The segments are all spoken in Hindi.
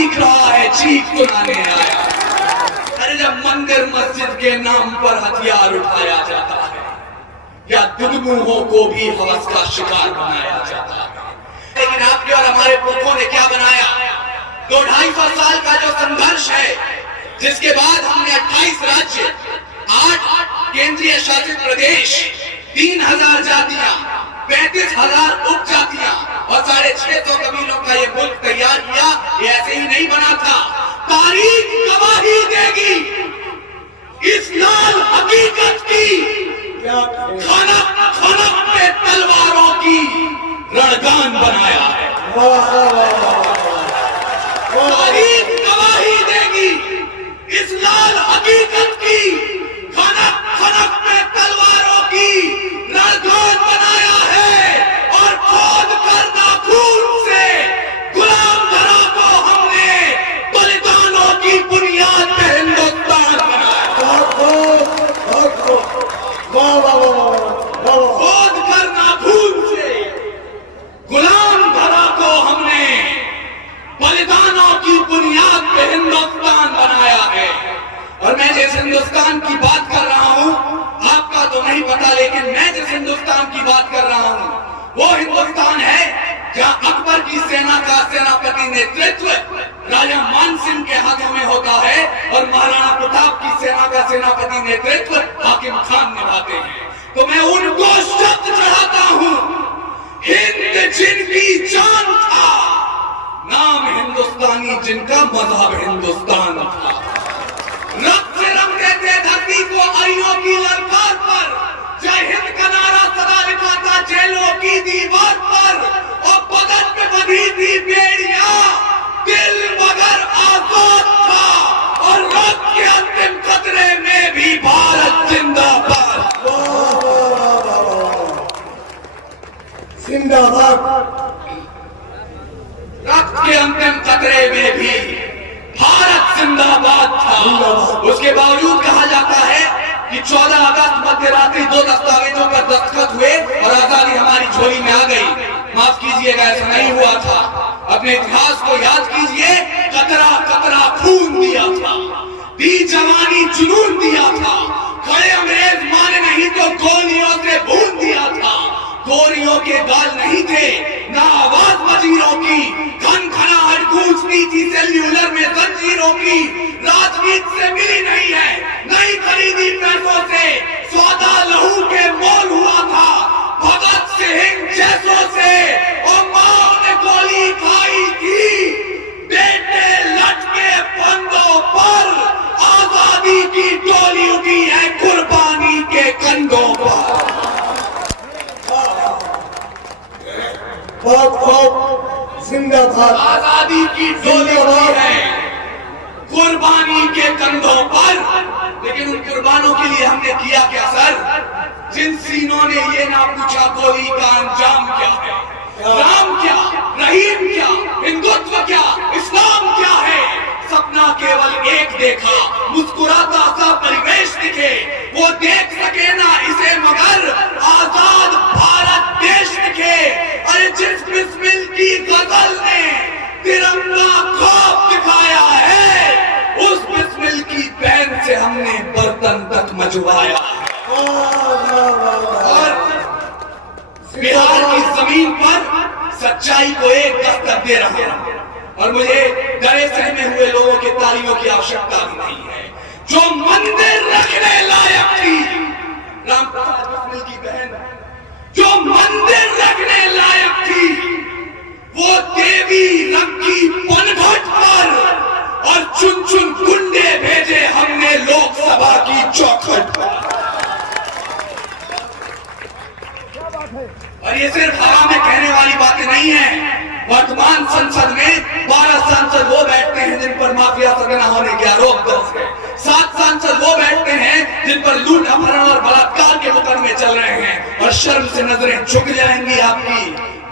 चीख रहा है, चीख सुनाने आया। अरे जब मंदिर मस्जिद के नाम पर हथियार उठाया जाता है या दुर्गुणों को भी हवस का शिकार बनाया जाता है, लेकिन आपके और हमारे पुरखों ने क्या बनाया? 200-250 साल का जो संघर्ष है, जिसके बाद हमने 28 राज्य, 8 केंद्रीय शासित प्रदेश, 3000 जातियां, 35,000 उपजातियां और 650 कबीलों का ये मुल्क तैयार किया। ये ऐसे ही नहीं बना था। तारीख गवाही देगी इस लाल हकीकत की, खनक पे तलवारों की रणगान बनाया है। तारीख गवाही देगी इस लाल हकीकत की, खनक पे तलवारों की रणगान बनाया है। और खोद कर नाखून से गुलाम धरा को हमने बलिदानों की बुनियाद पे हिंदुस्तान बनाया। खोद कर नाखून से गुलाम धरा को हमने बलिदानों की बुनियाद पे हिंदुस्तान बनाया है। और मैं जिस हिंदुस्तान की बात कर रहा हूं, आपका तो नहीं पता, लेकिन मैं जिस हिंदुस्तान की बात कर रहा हूं वो हिंदुस्तान है जहां अकबर की सेना का सेनापति नेतृत्व राजा मान सिंह के हाथों में होता है और महाराणा प्रताप की सेना का सेनापति नेतृत्व हाकिम खान निभाते हैं। तो मैं उनको शब्द चढ़ाता हूं, हिंद जिनकी जान था, नाम हिंदुस्तानी जिनका मजहब हिंदुस्तान था। रक्त से रंगते थे धरती को अरियों की ललकार पर, जय हिंद का नारा सदा लिखा था जेलों की दीवार पर, और बदन पे बंधी थी बेड़ियां, दिल मगर आजाद था। और रक्त के अंतिम कतरे में भी भारत जिंदाबाद, जिंदाबाद। रक्त के अंतिम कतरे में भी भारत जिंदाबाद था। उसके बावजूद कहा जाता है कि 14 अगस्त मध्य रात्रि 2 दस्तावेजों पर दस्तखत हुए और आजादी हमारी झोली में आ गई। माफ कीजिएगा, ऐसा नहीं हुआ था। अपने इतिहास को याद कीजिए, कतरा कतरा खून दिया था, दी जवानी जुनून दिया था, खड़े अंग्रेज माने नहीं तो गोलियों से भून दिया था। गोलियों के गाल नहीं थे, ना आवाज वजीरों की, खनखनाहट गूंजती थी सेल्यूलर में जंजीरों की। राजनीति से मिली नहीं है, नहीं खरीदी पैसों से, सौदा लहू के मोल हुआ था भगत सिंह जैसों से। और मां ने गोली खाई थी, बेटे लटके फंदों पर, आजादी की डोली उठी है कुर्बानी के कंधों पर। बहुत जिंदाबाद। आजादी की डोली उठी है कुर्बानी के कंधों पर। लेकिन उन कुर्बानों के लिए हमने किया क्या सर? जिन सीनों ने ये ना पूछा गोली का अंजाम क्या है, राम क्या, रहीम क्या, हिंदुत्व क्या, इस्लाम क्या है, सपना केवल एक देखा, मुस्कुराता सा परिवेश दिखे, वो देख सके ना इसे मगर आजाद भारत देश दिखे। अरे जिस बिस्मिल की गजल ने तिरंगा खौफ दिखाया है, उस बिस्मिल की पैन से हमने बर्तन तक मचवाया है। और बिहार की जमीन पर सच्चाई को एक दस्तक दे रहा है। और मुझे डरे सहमे हुए लोगों की तालियों की आवश्यकता भी नहीं है। जो मंदिर रखने लायक थी, राम प्रसाद बिस्मिल की बहन, जो मंदिर रखने लायक थी, वो देवी रखी पनघट पर, और चुन चुन गुंडे भेजे हमने लोकसभा की चौखट पर। और ये सिर्फ हवा में कहने वाली बातें नहीं है। वर्तमान संसद में 12 सांसद वो बैठते हैं जिन पर माफिया सदना होने के आरोप दर्ज है। 7 सांसद वो बैठते हैं जिन पर लूट, अपहरण और बलात्कार के मुकदमे चल रहे हैं, और शर्म से नजरें झुक जाएंगी आपकी।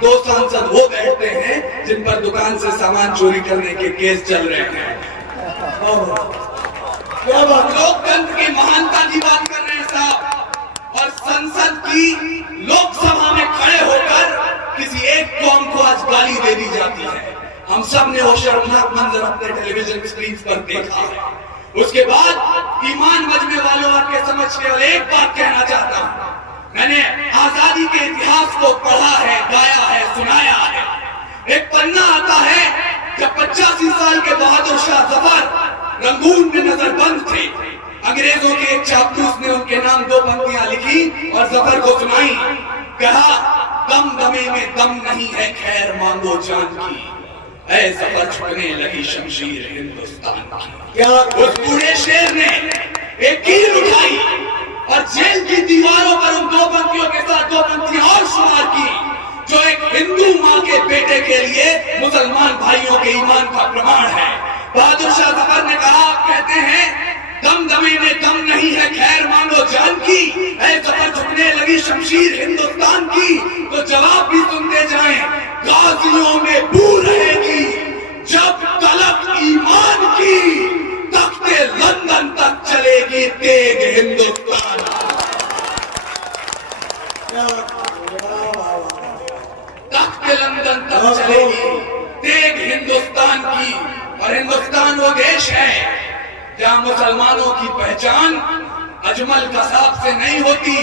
2 सांसद वो बैठते हैं जिन पर दुकान से सामान चोरी करने के केस चल रहे हैं। क्या बात? लोकतंत्र की महानता की बात कर रहे हैं साहब। और संसद की लोकसभा में खड़े होकर किसी एक कौम को आज गाली दे दी जाती है, हम सब ने वो शर्मनाक मंजर अपने टेलीविजन स्क्रीन पर देखा है। उसके बाद ईमान मजमे वालों आपके समझ केवल एक बात कहना चाहता हूं, मैंने आजादी के इतिहास को पढ़ा है, गाया है, सुनाया है। एक पन्ना आता है जब 85 साल के बहादुर शाह जफर रंगून में नजरबंद थे, अंग्रेजों के एक चापलूस ने उनके नाम 2 पंक्तियां लिखी और जफर को सुनाई। कहा, दम दमे में दम नहीं है, खैर मांगो जान की, ऐ जफर झुकने लगी शमशीर हिंदुस्तान की। क्या उस बूढ़े शेर ने एक कील उठाई और जेल की दीवारों पर उन 2 पंक्तियों के साथ 2 पंक्तियां और शुमार की, जो एक हिंदू मां के बेटे के लिए मुसलमान भाइयों के ईमान का प्रमाण है। बहादुर शाह जफर ने कहा, कहते हैं, दम दमे में दम नहीं है, खैर मांगो जान की, ऐ जफर झुकने लगी शमशीर हिंदुस्तान की। तो जवाब भी सुनते जाएं, गाजियों में बू रहेगी जब तलक ईमान की, तख्ते लंदन तक चलेगी तेग हिंदुस्तान। तख्ते लंदन तक चलेगी तेग हिंदुस्तान की। और हिंदुस्तान वो देश है जहां मुसलमानों की पहचान अजमल कसाब से नहीं होती,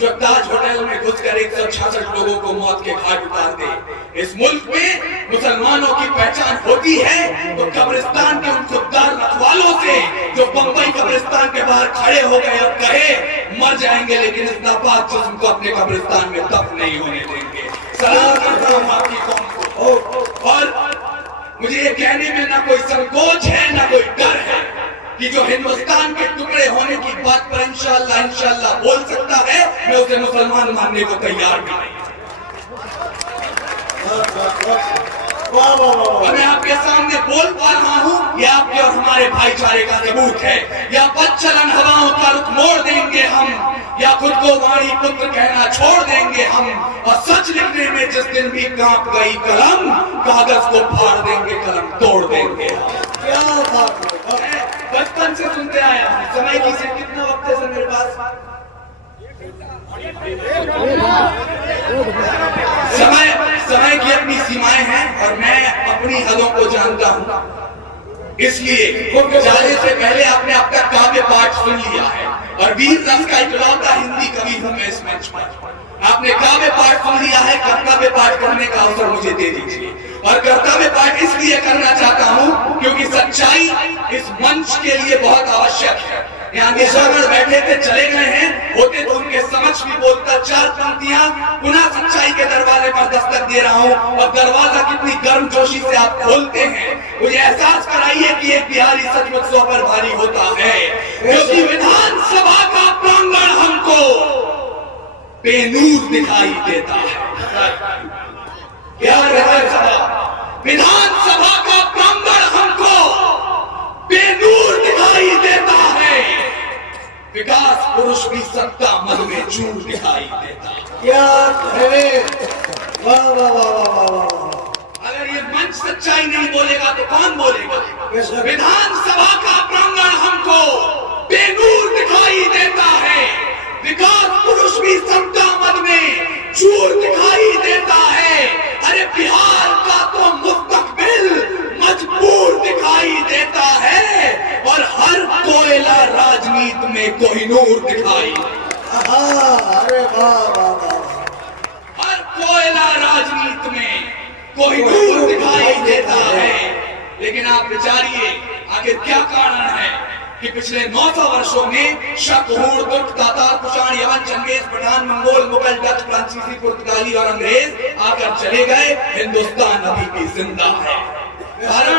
जो ताज होटल में घुसकर 166 लोगों को मौत के घाट उतार दे। इस मुल्क में मुसलमानों की पहचान होती है तो कब्रिस्तान के उन खुददार रखवालों से, जो बंबई कब्रिस्तान के बाहर खड़े हो गए और कहे मर जाएंगे लेकिन इस नापाक जिस्म को अपने कब्रिस्तान में दफन नहीं होने देंगे। सलाम करता हूं आपकी कौम को। और मुझे ये कहने में ना कोई संकोच है ना कोई डर है कि जो हिंदुस्तान के टुकड़े होने की बात पर इंशाअल्लाह बोल सकता है, मैं उसे मुसलमान मानने को तैयार भी नहीं। और मैं आपके सामने बोल पा रहा हूं, ये आपके और हमारे भाईचारे का सबूत है। या बदचलन हवाओं का रुख मोड़ देंगे हम, या खुद को वाणी पुत्र कहना छोड़ देंगे हम, और सच लिखने में जिस दिन भी कांप गई कलम, कागज को फाड़ देंगे, कलम तोड़ देंगे। क्या बात है, बचपन से सुनते आया हूं। समय की से कितना वक्त है सर मेरे पास? समय की अपनी सीमाएं हैं और मैं अपनी हदों को जानता हूं। इसलिए जाने से पहले आपने आपका काव्य पाठ सुन लिया है और वीर रस का इकलौता हिंदी कवि हूं मैं इस मंच पर। आपने काव्य पाठ सुन लिया है, कर्तव्य पाठ करने का अवसर मुझे दे दीजिए। और कर्तव्य पाठ इसलिए करना चाहता हूं क्योंकि सच्चाई इस मंच के लिए बहुत आवश्यक है। यहाँ निशावर बैठे थे, चले गए हैं, होते तो उनके समझ भी बोलता 4 पंक्तियां पुनः सच्चाई के दरवाजे पर दस्तक दे रहा हूं। और दरवाजा कितनी गर्मजोशी से आप खोलते हैं, मुझे एहसास कराइए कि एक बिहारी सचमुच 100 पर भारी होता है, क्योंकि विधानसभा का प्रांगण हमको बेनूर दिखाई देता है। क्या विधानसभा का प्रांगण हमको बेनूर दिखाई देता है, विकास पुरुष भी सत्ता मद में चूर दिखाई देता है। क्या वाह वाह वाह वाह। अगर ये मंच सच्चाई नहीं बोलेगा तो कौन बोलेगा? विधानसभा का प्रांगण हमको बेनूर दिखाई देता है, विकास पुरुष भी सत्ता मद में चूर दिखाई देता है। अरे बिहार का तो मुस्तकबिल मजबूर दिखाई देता है और हर कोयला राजनीति में कोहिनूर दिखाई। अरे वाह वाह वाह। हर कोयला राजनीति में कोहिनूर दिखाई देता है। लेकिन आप विचारिए आखिर क्या कारण है कि पिछले 900 वर्षों में शक, हूण, तुर्क, तातार, कुषाण, यवन, चंगेज, पठान, मंगोल, मुगल, डच, फ्रांसीसी, पुर्तगाली और अंग्रेज आकर चले गए, हिंदुस्तान अभी भी जिंदा है। कारण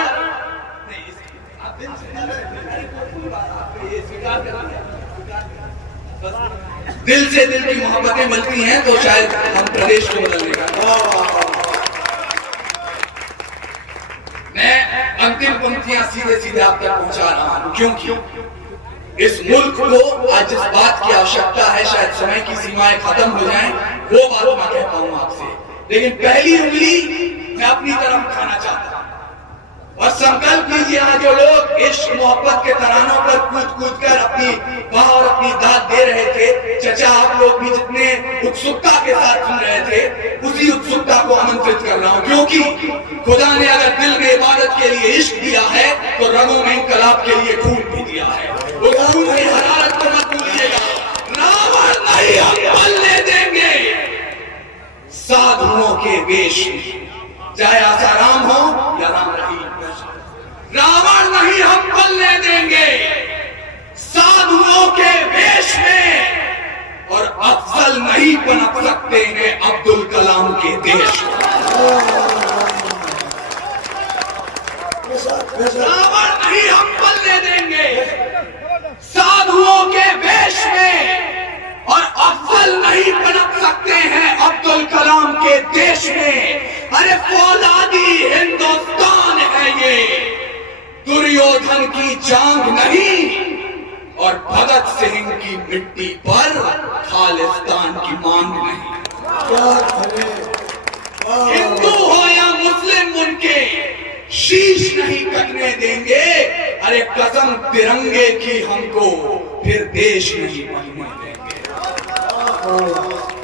दिल से दिल की मोहब्बतें मिलती हैं तो शायद हम प्रदेश को बदलने का। मैं अंतिम पंक्तियां सीधे सीधे आप तक पहुंचा रहा हूं क्योंकि इस मुल्क को आज जिस बात की आवश्यकता है, शायद समय की सीमाएं खत्म हो जाएं, वो बात मैं कहता हूं आपसे। लेकिन पहली उंगली मैं अपनी तरफ उठाना चाहता हूं। और संकल्प लीजिए, आज जो लोग इश्क मोहब्बत के तरानों पर कूद कूद कर अपनी वाह और अपनी दाद दे रहे थे, चचा आप लोग भी जितने उत्सुकता के साथ सुन रहे थे, उसी उत्सुकता को आमंत्रित कर रहा हूं, क्योंकि खुदा ने अगर दिल में इबादत के लिए इश्क दिया है तो रगों में इंकलाब के लिए खून भी दिया है। उस खून की हरारत को मत भूलिएगा। रावण नहीं हम पलने देंगे साधुओं के वेश में, चाहे आसाराम हो या राम रहीम। रावण नहीं हम पलने देंगे साधुओं के वेश में, और अफजल नहीं पनप सकते हैं अब्दुल कलाम के देश में। रावण नहीं हम पलने देंगे साधुओं के वेश में, और अफजल नहीं पनप सकते हैं अब्दुल कलाम के देश में। अरे फौलादी हिंदुस्तान है ये, दुर्योधन की जांग नहीं, और भगत सिंह की मिट्टी पर खालिस्तान की मांग नहीं। हिंदू हो या मुस्लिम, उनके शीश नहीं कटने देंगे। अरे कसम तिरंगे की, हमको फिर देश नहीं बनने देंगे।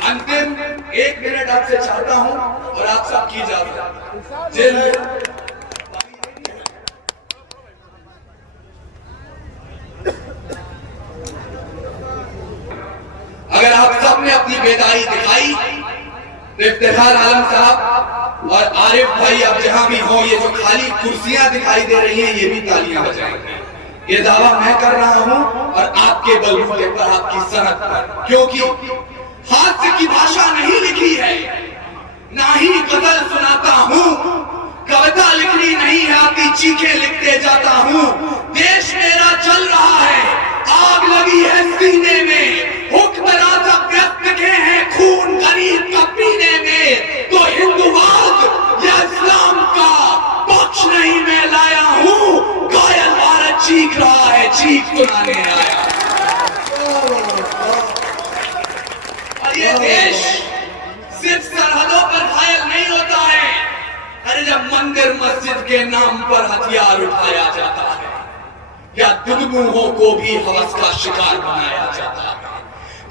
अंतिम 1 मिनट आपसे चाहता हूं और आप सब की इजाजत। जिन अगर आप सब ने अपनी बेदारी दिखाई तो इफ्तिखार आलम साहब और आरिफ भाई अब जहां भी हो, ये जो खाली कुर्सियां दिखाई दे रही हैं, ये भी तालियां बजाएंगे। ये दावा मैं कर रहा हूं और आपके बलबूते पर, आपकी सनद पर, क्योंकि हास्य की भाषा नहीं लिखी है, ना ही गजल सुनाता हूं, कविता लिखनी नहीं आती, चीखें लिखते जाता हूं। देश मेरा चल रहा है, आग लगी है सीने में, हुक्मरान व्यक्त के हैं खून गरीब का पीने में, तो हिंदुवाद या इस्लाम का पक्ष नहीं मैं लाया हूं, कायल भारत चीख रहा है, चीख सुनाने आया। और ये देश सिर्फ सरहदों पर घायल नहीं होता है। अरे जब मंदिर मस्जिद के नाम पर हथियार उठाया जाता है, या दुर्गुणों को भी हवस का शिकार बनाया जाता है,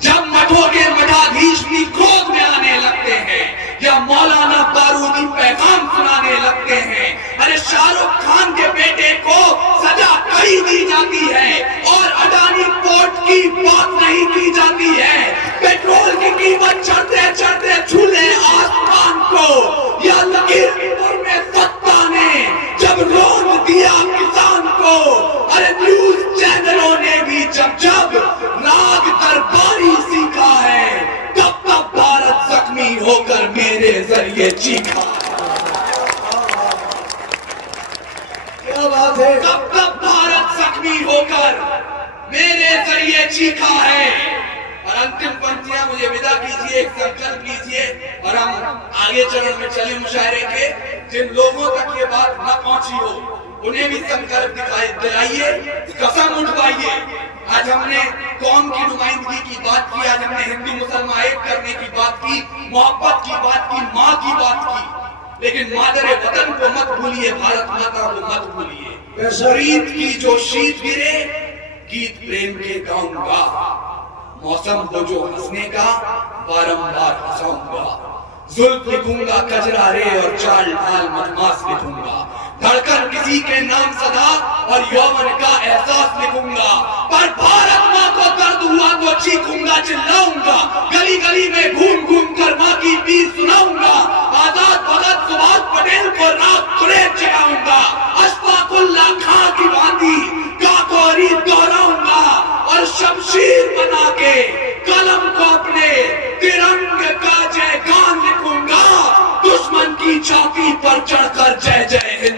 जब मठों के मठाधीश भी क्रोध में आने लगते हैं, या मौलाना बारूदी पैगाम सुनाने लगते हैं, अरे शाहरुख खान के बेटे को सजा कड़ी दी जाती है और अडानी पोर्ट की बात नहीं की जाती है, पेट्रोल की कीमत चढ़ते चढ़ते छूले आसमान को, या लखीमपुर में सत्ता ने जब रोक दिया किसान को, अरे न्यूज चैनलों ने भी जब जब राग दरबारी सीखा है, तब तब भारत जख्मी होकर मेरे जरिए चीखा। क्या बात है। तब तब भारत जख्मी होकर मेरे जरिए चीखा है। और अंतिम पंक्तियां मुझे विदा कीजिए, एक संकल्प लीजिए और हम आगे चरण में चले मुशायरे के। जिन लोगों तक ये बात न पहुंची हो, उन्हें भी संकल्प दिलाइए, कसम उठवाइए। आज हमने कौम की नुमाइंदगी की बात की, आज हमने हिंदू मुसलमान एक करने की बात की, मोहब्बत की बात की, माँ की बात की, लेकिन मादरे वतन को मत भूलिए, भारत माता को मत भूलिए। शीत की जो शीत गिरे, गीत प्रेम के गाऊंगा, मौसम हो जो हंसने का, बारंबार हंसाऊंगा, जुल्फ लिखूंगा कजरारे और चाल ढाल मधमास लिखूंगा, धड़कन किसी के नाम सदा और यौवन का एहसास लिखूंगा, पर भारत माँ को दर्द हुआ तो चीखूंगा, चिल्लाऊंगा, गली गली में घूम घूम कर माँ की पीर सुनाऊंगा, आजाद भगत सुभाष पटेल को रात कुरेद जगाऊंगा, अशफाकुल्लाह खां की बांधी काकोरी दोहराऊंगा, और शमशीर बना के कलम को अपने तिरंगे का जयगान लिखूंगा, दुश्मन की चौकी पर चढ़कर जय जय हिंद